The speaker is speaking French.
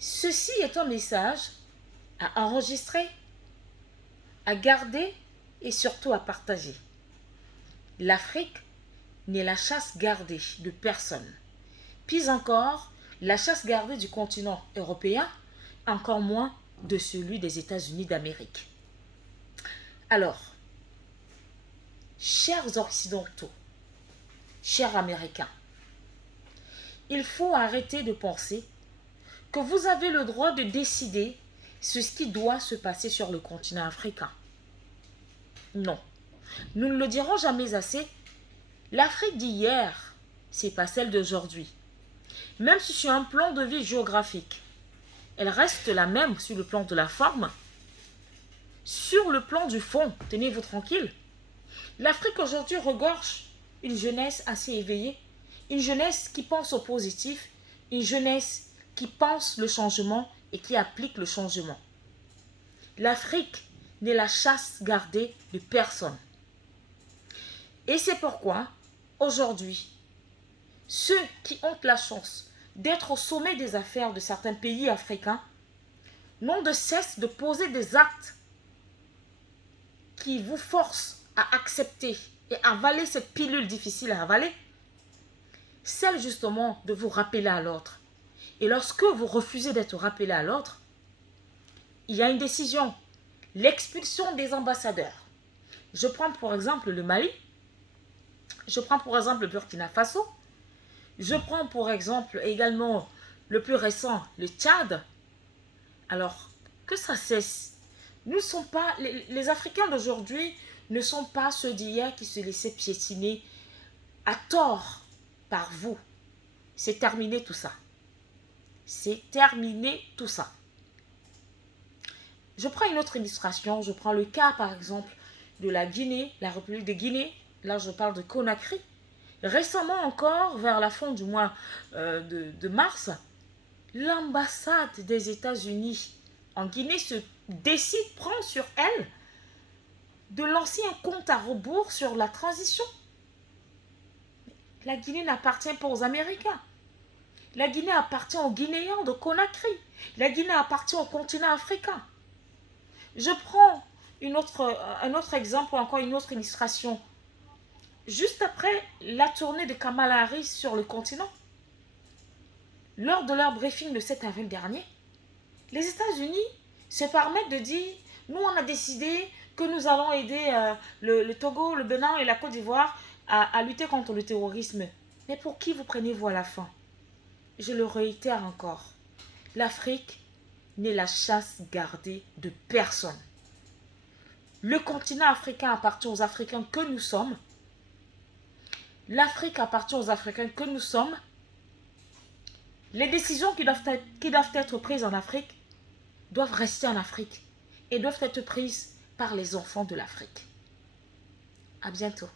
Ceci est un message à enregistrer, à garder et surtout à partager. L'Afrique n'est la chasse gardée de personne. Pis encore, la chasse gardée du continent européen, encore moins de celui des États-Unis d'Amérique. Alors, chers Occidentaux, chers Américains, il faut arrêter de penser que vous avez le droit de décider ce qui doit se passer sur le continent africain. Non, nous ne le dirons jamais assez. L'Afrique d'hier, c'est pas celle d'aujourd'hui. Même si sur un plan de vie géographique, elle reste la même sur le plan de la forme. Sur le plan du fond, tenez-vous tranquille, l'Afrique aujourd'hui regorge une jeunesse assez éveillée, une jeunesse qui pense au positif, une jeunesse qui pense le changement et qui applique le changement. L'Afrique n'est la chasse gardée de personne. Et c'est pourquoi, aujourd'hui, ceux qui ont la chance d'être au sommet des affaires de certains pays africains n'ont de cesse de poser des actes qui vous forcent à accepter et avaler cette pilule difficile à avaler, celle justement de vous rappeler à l'autre. Et lorsque vous refusez d'être rappelé à l'autre, il y a une décision, l'expulsion des ambassadeurs. Je prends pour exemple le Mali, je prends pour exemple le Burkina Faso, je prends pour exemple également le plus récent, le Tchad. Alors, que ça cesse. Nous ne sommes pas, les Africains d'aujourd'hui ne sont pas ceux d'hier qui se laissaient piétiner à tort par vous. C'est terminé tout ça. C'est terminé tout ça. Je prends une autre illustration. Je prends le cas par exemple de la Guinée, la République de Guinée. Là, je parle de Conakry. Récemment encore, vers la fin du mois de mars, l'ambassade des États-Unis en Guinée se décide, prend sur elle de lancer un compte à rebours sur la transition. La Guinée n'appartient pas aux Américains. La Guinée appartient aux Guinéens de Conakry. La Guinée appartient au continent africain. Je prends un autre exemple ou encore une autre illustration. Juste après la tournée de Kamala Harris sur le continent, lors de leur briefing le 7 avril dernier, les États-Unis se permettent de dire, nous on a décidé que nous allons aider le Togo, le Bénin et la Côte d'Ivoire à lutter contre le terrorisme. Mais pour qui vous prenez-vous à la fin? Je le réitère encore, l'Afrique n'est la chasse gardée de personne. Le continent africain appartient aux Africains que nous sommes. L'Afrique appartient aux Africains que nous sommes. Les décisions qui doivent être prises en Afrique doivent rester en Afrique et doivent être prises par les enfants de l'Afrique. À bientôt.